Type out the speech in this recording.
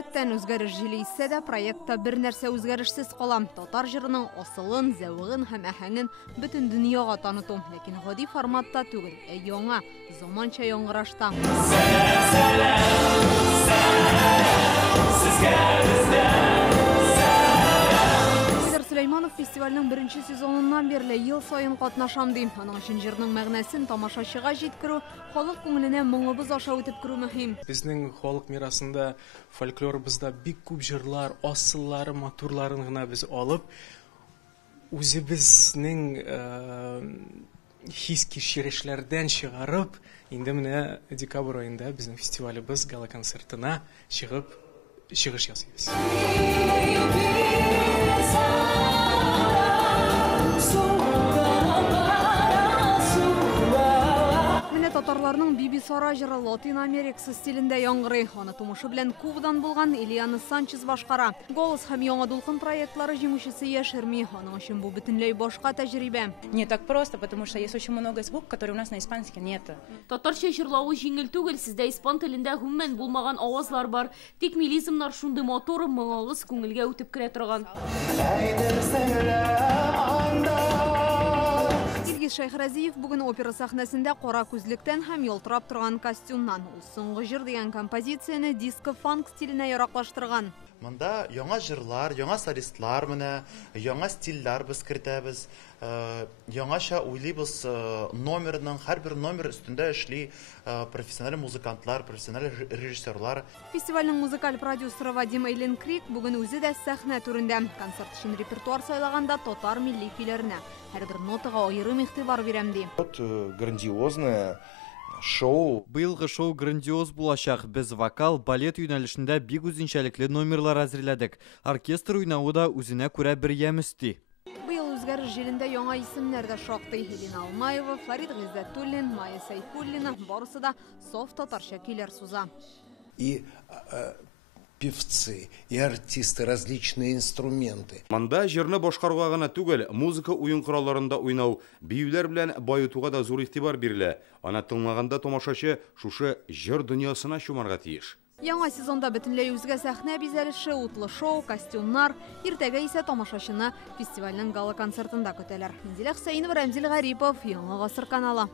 Гадәттән үзгәреш җиле исә дә, проектта бер нәрсә үзгәрешсез кала. Татар җырының асылын, зәвыгын һәм әһәңен бөтен дөньяга таныту. Ләкин гади форматта түгел, яңа, заманча яңгырашта. Сөләйманов фестивальның беренче сезоныннан бирле ел сайын катнашам ди. Аның өчен җырның мәгънәсен тамашачыга җиткерү, халык күңеленә моңыбыз аша үтеп керү мөһим. Безнең халык мирасында, фольклорыбызда бик күп җырлар, асыллары, матурларын гына без алып, үзебезнең хис кичерешләрдән чыгарып, инде менә декабрь аенда безнең фестивалебыз гала концертына чыгыш ясыйбыз. Татарларның Биби Сара җыры Латин Америкасы стилендә яңгырый. Аны тумышы белән Кубадан булган Ильяна Санчес башкара. Голос һәм яңа дулкын проектлары җиңүчесе яшерми. Аның өчен бу бөтенләй башка тәҗрибә. Не так просто, потому что есть очень много звук, которые у нас на испанском нет. Татарча җырлавы җиңел түгел, сездә испан телендә гомумән булмаган авазлар бар. Тик мелизмнар шундый матур, моңагыз күңелгә үтеп керә торган. Шәйхразиев бүген опера сәхнәсендә кара күзлектән һәм ялтырап торган костюмнан соңгы җыр дигән композицияне диско-фанк стиленә яраклаштырган. Монда яңа җырлар, яңа солистлар менә, яңа стильләр без кертәбез. Яңаша уйлыйбыз, номерның һәрбер номер өстендә эшли профессиональ музыкантлар, профессиональ режиссерлар. Фестивальнең музыкаль продюсеры Вадим Эйленкрик бүген үзе дә сәхнә түрендә. Концерт өчен репертуар сайлаганда татар милли көйләренә һәрбер нотага аерым игътибар бирәм ди. Грандиозное шоу. Быелгы шоу грандиоз булачак. Без вокал, балет юнәлешендә бик үзенчәлекле номерлар әзерләдек. Оркестр уйнавы да үзенә күрә бер ямьсти. Быел үзгәреш җилендә яңа исемнәр дә шактый. Елена Алмаева, Фарид Гыйздәтуллин, Майя Сайфуллина, барысы да саф татарча көйләр суза. И певцы, и артисты, различные инструменты. Монда җырны башкаруга гына түгел, музыка уен коралларында уйнау, биюләр белән баетуга да зур игътибар бирелә. Аны тыңлаганда тамашачы шушы җыр дөньясына чумарга тиеш. Яңа сезонда бөтенләй үзгә сәхнә бизәлеше, утлы шоу, костюмнар, иртәгә исә тамашачыны фестивальнең гала концертында көтәләр. Инзилә Хөсәенова, Рамзил Гарипов, Яңа гасыр каналы.